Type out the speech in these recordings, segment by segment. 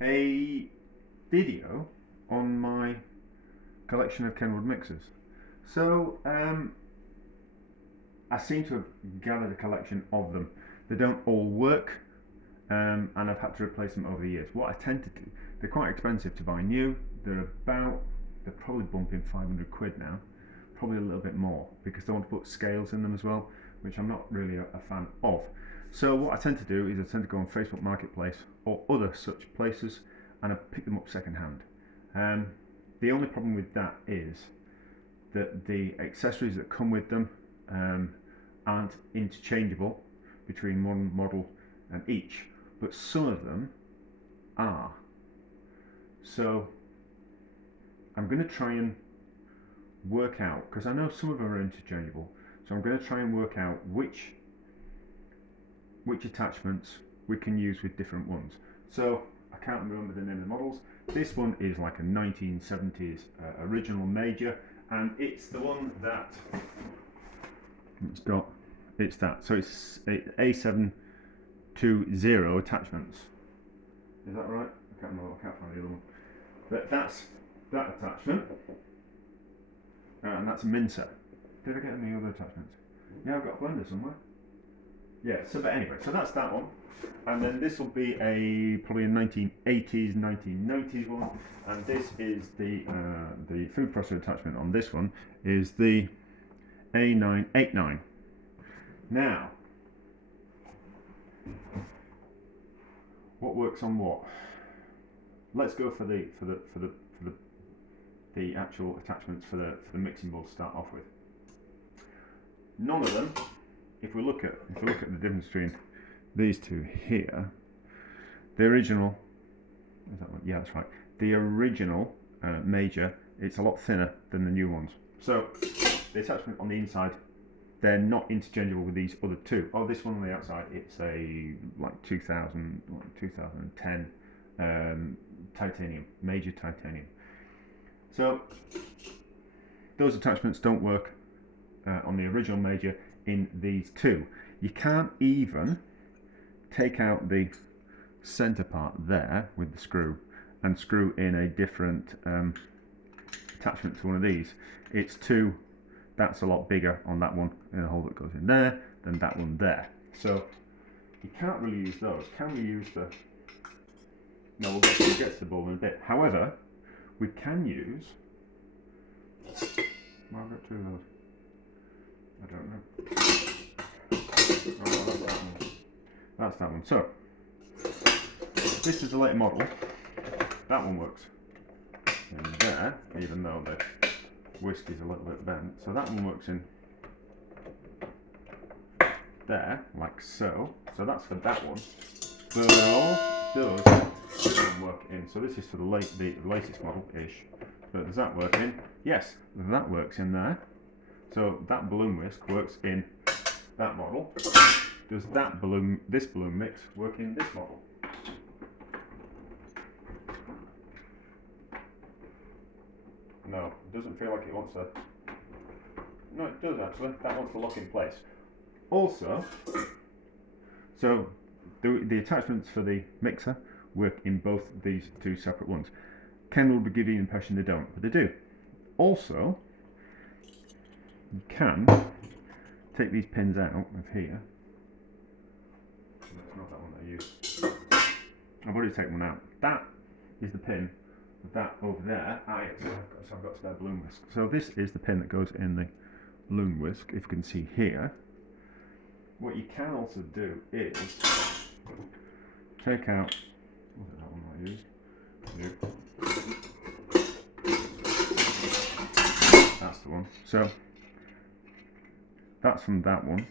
a video on my collection of Kenwood mixers. So I seem to have gathered a collection of them. They don't all work, and I've had to replace them over the years. What I tend to do, they're quite expensive to buy new. They're probably bumping 500 quid now, probably a little bit more, because they want to put scales in them as well, which I'm not really a fan of. So what I tend to do is I tend to go on Facebook Marketplace or other such places and I pick them up second hand. The only problem with that is that the accessories that come with them aren't interchangeable between one model and each, but some of them are. So I'm going to try and work out, because I know some of them are interchangeable, so I'm going to try and work out which attachments we can use with different ones. So I can't remember the name of the models. This one is like a 1970s original Major, and it's the one that it's that. So it's A720 attachments. Is that right? I can't remember. I can't find the other one. But that's that attachment, and that's a mincer. Did I get any other attachments? Yeah, I've got a blender somewhere. Yeah. So, but anyway, so that's that one, and then this will be probably a 1980s, 1990s one, and this is the food processor attachment on this one is the A989. Now, what works on what? Let's go for the actual attachments for the mixing bowl to start off with. None of them, if we look at the difference between these two here, the original, is that one? Yeah, that's right. The original Major, it's a lot thinner than the new ones. So the attachment on the inside, they're not interchangeable with these other two. Oh, this one on the outside, it's a like 2010 titanium, Major titanium. So those attachments don't work on the original Major in these two. You can't even take out the center part there with the screw and screw in a different attachment to one of these. It's two. That's a lot bigger on that one in a hole that goes in there than that one there. So you can't really use those. Can we use the? No, we'll get to the bulb in a bit. However, we can use. Well, I've got two of those. I don't know. Oh, that's that one. That's that one. So this is the later model. That one works in there, even though the whisk is a little bit bent. So that one works in there, like so. So that's for that one. But does work in. So this is for the latest model-ish. But does that work in? Yes, that works in there. So that balloon whisk works in that model. Does this balloon mix work in this model? No, it doesn't feel like it wants to. No, it does actually. That wants to lock in place. Also, so the attachments for the mixer work in both these two separate ones. Kenwood would give you the impression they don't, but they do. Also, you can take these pins out of here. That's not that one that I used. I've already taken one out. That is the pin. That over there, so I've got spare balloon whisk. So this is the pin that goes in the balloon whisk, if you can see here. What you can also do is take out, was it that one I used? That's the one. So that's from that one.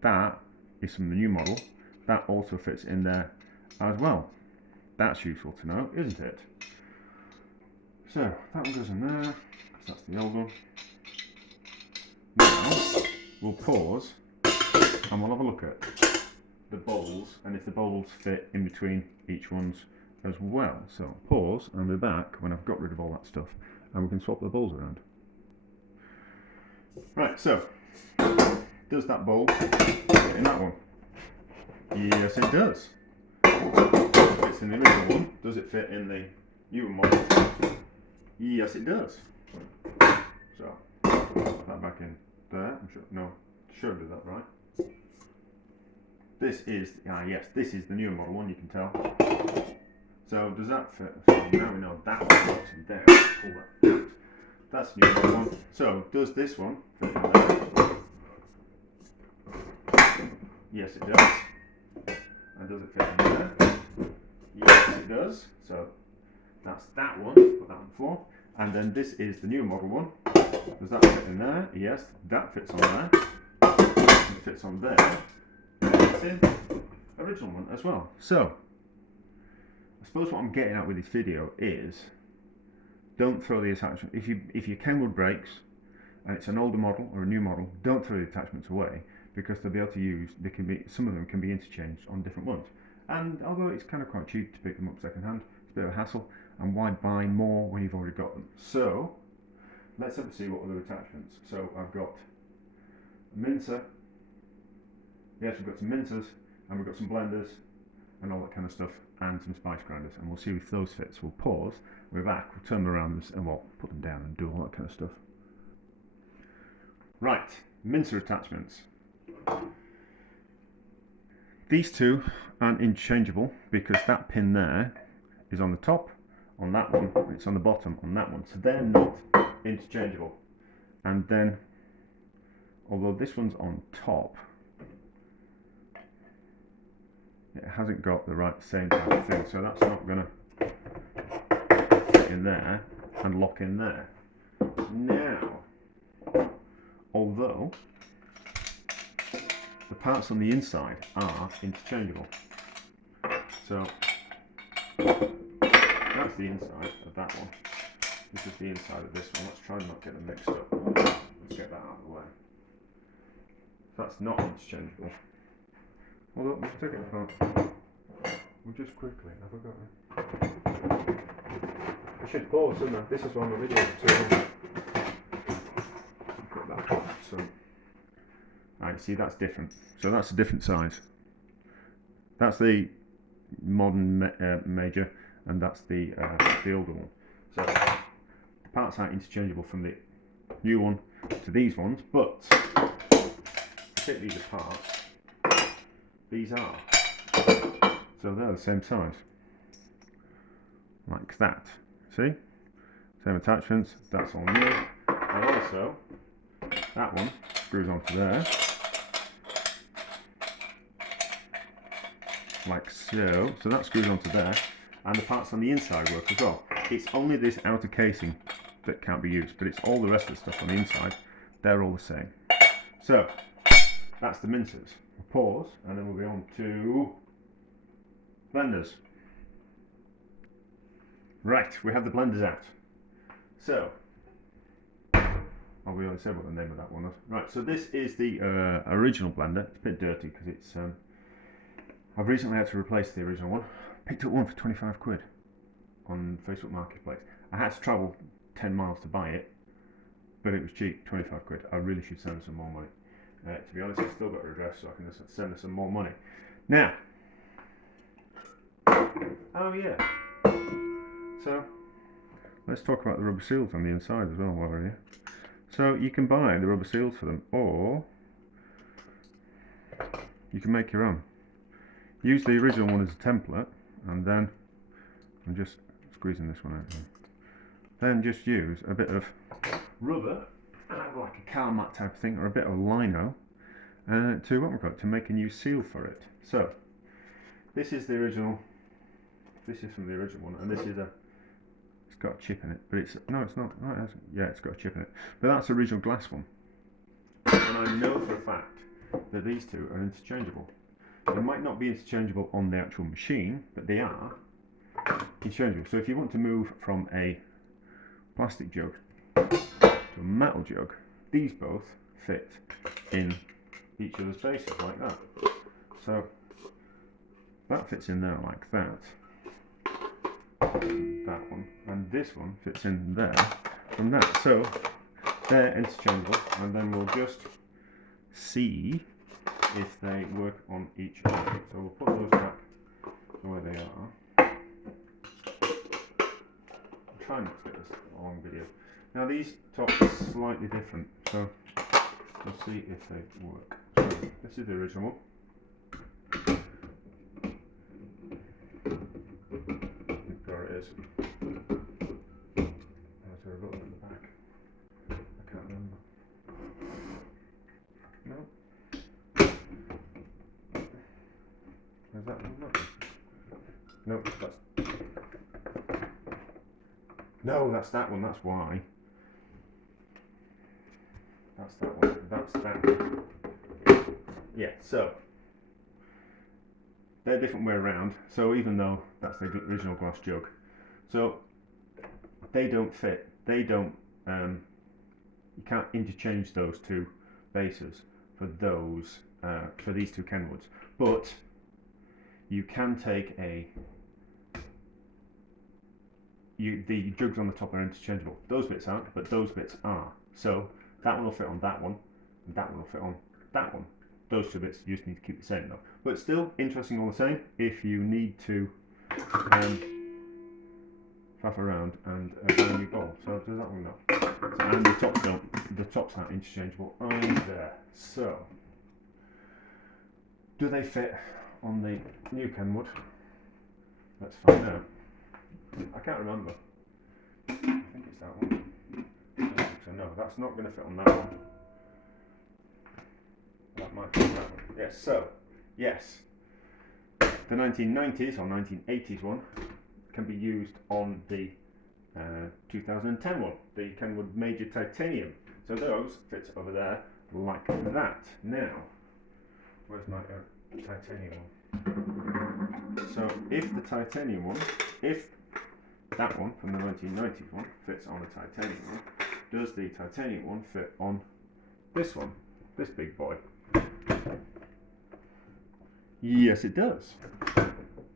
That is from the new model. That also fits in there as well. That's useful to know, isn't it? So that one goes in there, because that's the old one. Now we'll pause and we'll have a look at the bowls and if the bowls fit in between each one's as well. So pause and we're back when I've got rid of all that stuff and we can swap the bowls around. Right, so does that bowl fit in that one? Yes, it does. It fits fits in the original one. Does it fit in the newer model? Yes, it does. So, put that back in there. I'm sure, no, sure do that right. This is, yes, this is the newer model one, you can tell. So, does that fit? So now we know that one works in there. Pull that out. That's the newer model one. So, does this one fit in there? Yes, it does. And does it fit in there? Yes, it does. So, that's that one. Put that on the floor. And then this is the newer model one. Does that fit in there? Yes, that fits on there. It fits on there. It's in the original one as well. So, I suppose what I'm getting at with this video is, don't throw the attachment. If your Kenwood breaks and it's an older model or a new model, don't throw the attachments away, because they'll be able to use. Some of them can be interchanged on different ones. And although it's kind of quite cheap to pick them up second hand, it's a bit of a hassle. And why buy more when you've already got them? So, let's have a see what other attachments. So I've got a mincer. Yes, we've got some mincers, and we've got some blenders, and all that kind of stuff, and some spice grinders. And we'll see if those fit. So we'll pause, we're back, we'll turn them around, and we'll put them down and do all that kind of stuff. Right, mincer attachments. These two aren't interchangeable because that pin there is on the top on that one, it's on the bottom on that one, so they're not interchangeable. And then, although this one's on top, it hasn't got the right same type of thing, so that's not going to fit in there and lock in there. Now, although the parts on the inside are interchangeable, so that's the inside of that one. This is the inside of this one. Let's try and not get them mixed up. Let's get that out of the way. That's not interchangeable. Although, let's take it apart. We'll just quickly, have I got it? I should pause, shouldn't I? This is one of the videos too. Put that on. So, alright, see, that's different. So that's a different size. That's the modern major, and that's the older one. So the parts aren't interchangeable from the new one to these ones, but take these apart. These are. So they're the same size. Like that. See? Same attachments, that's all new. And also, that one screws onto there. Like so. So that screws onto there. And the parts on the inside work as well. It's only this outer casing that can't be used, but it's all the rest of the stuff on the inside. They're all the same. So, that's the mincers. We'll pause, and then we'll be on to blenders. Right, we have the blenders out. So, we already said what the name of that one was. Right, so this is the original blender. It's a bit dirty because it's. I've recently had to replace the original one. Picked up one for 25 quid on Facebook Marketplace. I had to travel 10 miles to buy it, but it was cheap, 25 quid. I really should send her some more money. To be honest, I've still got her address, so I can just send her some more money. Now, oh yeah, so let's talk about the rubber seals on the inside as well while we're here. So you can buy the rubber seals for them, or you can make your own. Use the original one as a template, and then I'm just squeezing this one out here. Then just use a bit of rubber, like a car mat type of thing, or a bit of lino, to make a new seal for it. So this is the original. This is from the original one, and this is it's got a chip in it, but it's no, it's not. Oh, it hasn't. Yeah, it's got a chip in it, but that's the original glass one. And I know for a fact that these two are interchangeable. They might not be interchangeable on the actual machine, but they are interchangeable. So if you want to move from a plastic jug to a metal jug, these both fit in each other's spaces like that. So that fits in there like that. That one, and this one fits in there from that. So they're interchangeable, and then we'll just see if they work on each other. So we'll put those back the way they are. try not to get this a long video. Now these tops are slightly different, so we'll see if they work. So this is the original one. There it is. There's a button at the back. I can't remember. No. Is that one? No, that's. No, that's that one. That's why. That's that one. That's that one. Yeah. So they're a different way around. So even though that's the original glass jug, so they don't fit. They don't. You can't interchange those two bases for those for these two Kenwoods, but you can take the jugs on the top are interchangeable. Those bits aren't, but those bits are. So that one will fit on that one, and that one will fit on that one. Those two bits you just need to keep the same though. But still interesting all the same if you need to faff around and buy a new bowl. So does that one go? And the tops aren't interchangeable either. So do they fit on the new Kenwood? Let's find out. I can't remember. I think it's that one. I don't think so. No, that's not going to fit on that one. That might be that one. Yes, so, yes. The 1990s or 1980s one can be used on the 2010 one, the Kenwood Major Titanium. So those fit over there like that. Now, where's my titanium one? So if the titanium one, if that one from the 1990s one fits on the titanium one, does the titanium one fit on this one, this big boy? Yes, it does.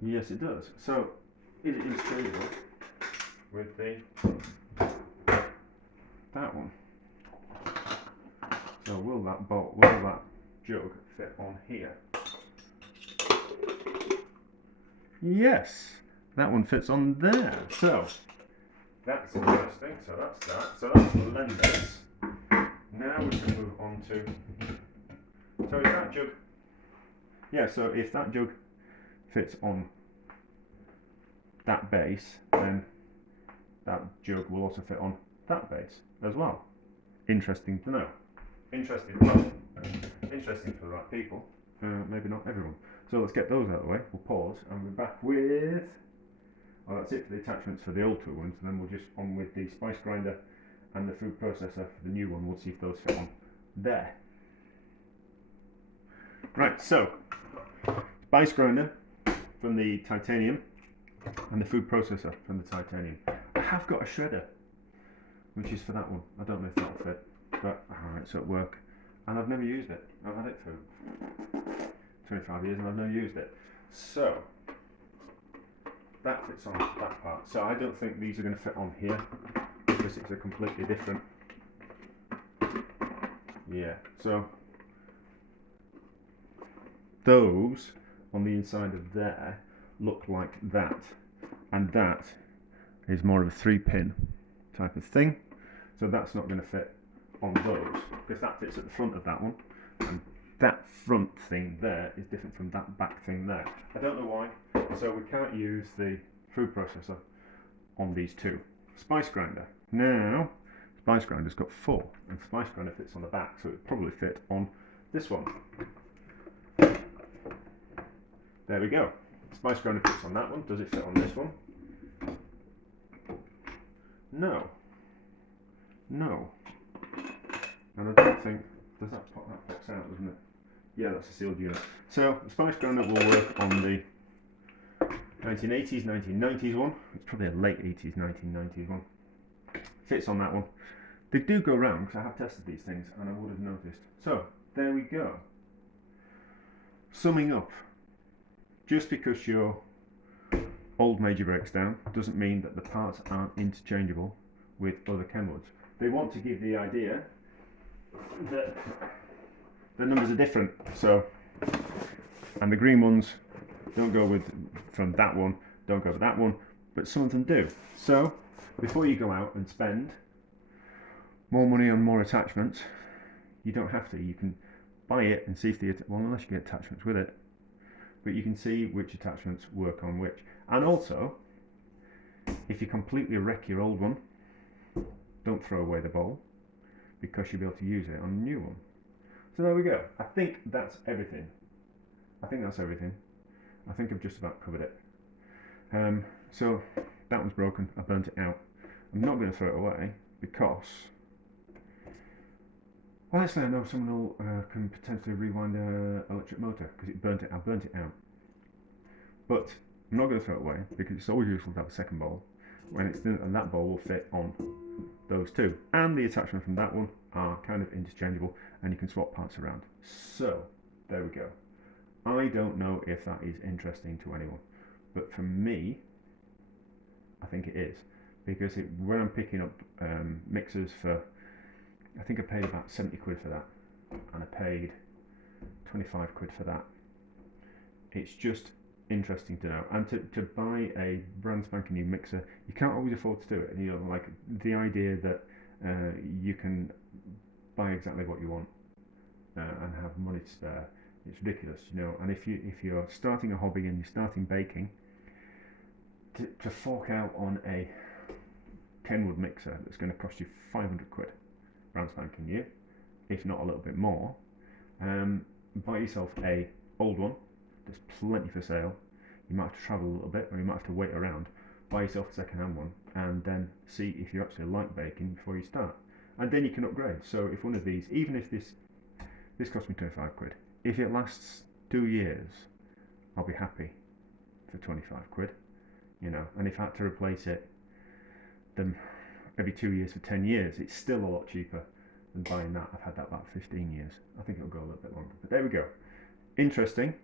Yes, it does. So it is interchangeable with that one. So will that jug fit on here? Yes, that one fits on there. So that's interesting. So that's that. So that's the lenders. Now we can move on to. So if that jug. Yeah. So if that jug fits on that base, then that jug will also fit on that base as well. Interesting to know. Interesting for the right people. Maybe not everyone. So let's get those out of the way. We'll pause and we're back with. Oh, that's it for the attachments for the old two ones, and then we'll just on with the spice grinder and the food processor for the new one. We'll see if those fit on there. Right, so spice grinder from the titanium and the food processor from the titanium. I have got a shredder, which is for that one. I don't know if that'll fit, but it's at work, and I've never used it. I've had it for 25 years and I've never used it. So that fits on that part. So I don't think these are going to fit on here because it's a completely different. Yeah. So those on the inside of there look like that, and that is more of a 3-pin type of thing. So that's not going to fit on those because that fits at the front of that one, and that front thing there is different from that back thing there. I don't know why. So we can't use the food processor on these two. Spice grinder. Now, spice grinder's got 4, and spice grinder fits on the back, so it would probably fit on this one. There we go. Spice grinder fits on that one. Does it fit on this one? No. No. And I don't think. Does that pop that box out, doesn't it? Yeah, that's a sealed unit. So the spice grinder will work on the 1980s, 1990s one. It's probably a late 80s, 1990s one. Fits on that one. They do go round because I have tested these things and I would have noticed. So there we go. Summing up, just because your old Major breaks down doesn't mean that the parts aren't interchangeable with other Kenwoods. They want to give the idea that the numbers are different, so, and the green ones don't go with from that one, don't go with that one, but some of them do. So before you go out and spend more money on more attachments, you don't have to. You can buy it and see if well, unless you get attachments with it, but you can see which attachments work on which. And also, if you completely wreck your old one, don't throw away the bowl, because you'll be able to use it on a new one. So there we go. I think that's everything. I think I've just about covered it. So that one's broken. I burnt it out. I'm not going to throw it away because, well, actually I know someone can potentially rewind an electric motor because I burnt it out. But I'm not going to throw it away because it's always useful to have a second bowl when it's done, and that bowl will fit on those two. And the attachment from that one are kind of interchangeable and you can swap parts around. So there we go. I don't know if that is interesting to anyone, but for me, I think it is, because when I'm picking up mixers for, I think I paid about 70 quid for that, and I paid 25 quid for that. It's just interesting to know, and to buy a brand spanking new mixer, you can't always afford to do it. You know, like the idea that you can buy exactly what you want and have money to spare, it's ridiculous, you know. And if you're starting a hobby and you're starting baking, to fork out on a Kenwood mixer that's going to cost you 500 quid, brand spanking new, if not a little bit more, buy yourself a old one. There's plenty for sale. You might have to travel a little bit, or you might have to wait around. Buy yourself a second-hand one, and then see if you actually like baking before you start. And then you can upgrade. So if one of these, even if this cost me 25 quid, if it lasts 2 years, I'll be happy for 25 quid. You know, and if I had to replace it then every 2 years for 10 years, it's still a lot cheaper than buying that. I've had that about 15 years. I think it'll go a little bit longer. But there we go. Interesting.